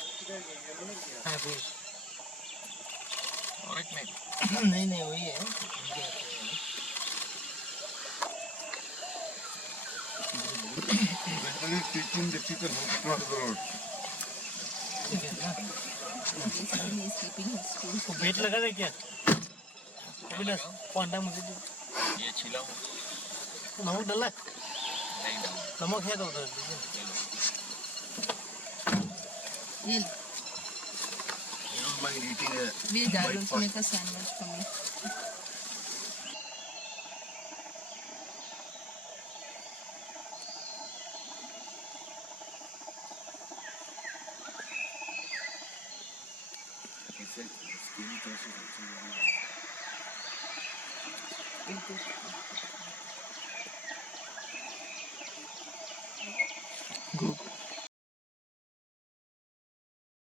हाँ फिर और एक में नहीं नहीं वही है Teaching the chicken how to cross the road. ठीक है ना Basically, he is keeping his school. वो बेट लगा दे क्या अभिलाष पांडा मुझे दे ये छिला हुआ नमक डाला है? नहीं डाल नमक है तो उधर दीजिए ये लो Will, You don't mind eating a Will, Dad white also part. make a sandwich for me. He said the skin toast is actually really It is.